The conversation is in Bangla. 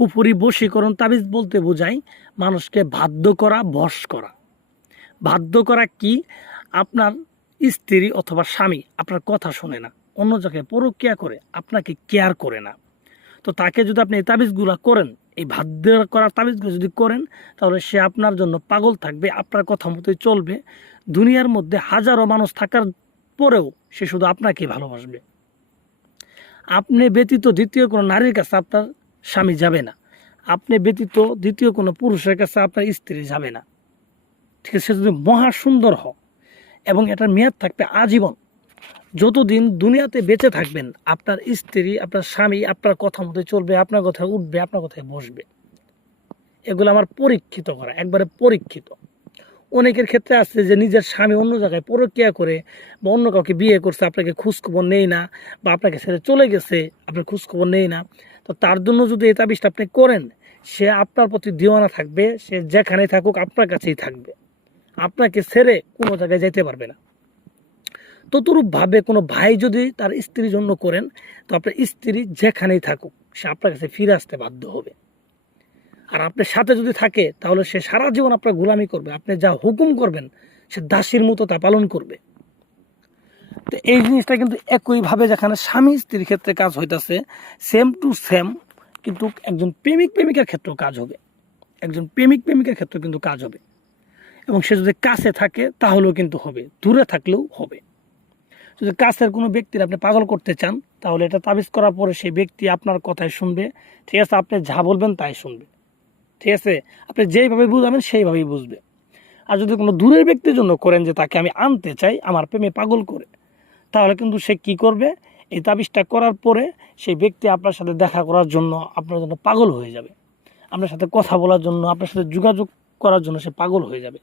কুফরি বশীকরণ তাবিজ বলতে বোঝায় মানুষকে বাধ্য করা, বশ করা। বাধ্য করা কি? আপনার স্ত্রী অথবা স্বামী আপনার কথা শোনে না, অন্য জায়গায় পরক্রিয়া করে, আপনাকে কেয়ার করে না। তো তাকে যদি আপনি এই তাবিজগুলো করেন, এই বাধ্য করার তাবিজগুলো যদি করেন, তাহলে সে আপনার জন্য পাগল থাকবে, আপনার কথা মতোই চলবে। দুনিয়ার মধ্যে হাজারো মানুষ থাকার পরেও সে শুধু আপনাকেই ভালোবাসবে। আপনি ব্যতীত দ্বিতীয় কোনো নারীর কাছে আপনার স্বামী যাবে না, আপনি ব্যতীত দ্বিতীয় কোনো পুরুষের কাছে আপনার স্ত্রী যাবে না। ঠিক আছে? সে যদি মহা সুন্দর হয় এবং এটার মেয়াদ থাকবে আজীবন। যতদিন দুনিয়াতে বেঁচে থাকবেন আপনার স্ত্রী, আপনার স্বামী আপনার কথা মতো চলবে, আপনার কথায় উঠবে, আপনার কথায় বসবে। এগুলো আমার পরীক্ষিত করা, একবারে পরীক্ষিত। অনেকের ক্ষেত্রে আছে যে নিজের স্বামী অন্য জায়গায় পরক্রিয়া করে বা অন্য কাউকে বিয়ে করছে, আপনাকে খোঁজখবর নেই না, বা আপনাকে ছেড়ে চলে গেছে, আপনার খোঁজখবর নেই না। তো তার জন্য যদি এই তাবিজটা আপনি করেন, সে আপনার প্রতি দিওয়ানা থাকবে, সে যেখানেই থাকুক আপনার কাছেই থাকবে, আপনাকে ছেড়ে কোনো জায়গায় যেতে পারবে না। ততরূপভাবে কোনো ভাই যদি তার স্ত্রীর জন্য করেন, তো আপনার স্ত্রী যেখানেই থাকুক সে আপনার কাছে ফিরে আসতে বাধ্য হবে। আর আপনার সাথে যদি থাকে তাহলে সে সারা জীবন আপনার গোলামি করবে, আপনি যা হুকুম করবেন সে দাসীর মতো তা পালন করবে। তো এই জিনিসটা কিন্তু একইভাবে যেখানে স্বামী স্ত্রীর ক্ষেত্রে কাজ হইতেছে, সেম টু সেম কিন্তু একজন প্রেমিক প্রেমিকার ক্ষেত্রেও কাজ হবে, একজন প্রেমিক প্রেমিকার ক্ষেত্রেও কিন্তু কাজ হবে। এবং সে যদি কাছে থাকে তাহলেও কিন্তু হবে, দূরে থাকলেও হবে। যদি কাছের কোনো ব্যক্তির আপনি পাগল করতে চান, তাহলে এটা তাবিজ করার পরে সেই ব্যক্তি আপনার কথাই শুনবে। ঠিক আছে? আপনি যা বলবেন তাই শুনবে। ঠিক আছে? আপনি যেইভাবে বুঝাবেন সেইভাবেই বুঝবে। আর যদি কোনো দূরের ব্যক্তির জন্য করেন যে তাকে আমি আনতে চাই আমার প্রেমে পাগল করে, তাহলে কিন্তু সে কি করবে? এই তাবিজটা করার পরে সেই ব্যক্তি আপনার সাথে দেখা করার জন্য, আপনার জন্য পাগল হয়ে যাবে, আপনার সাথে কথা বলার জন্য, আপনার সাথে যোগাযোগ করার জন্য সে পাগল হয়ে যাবে।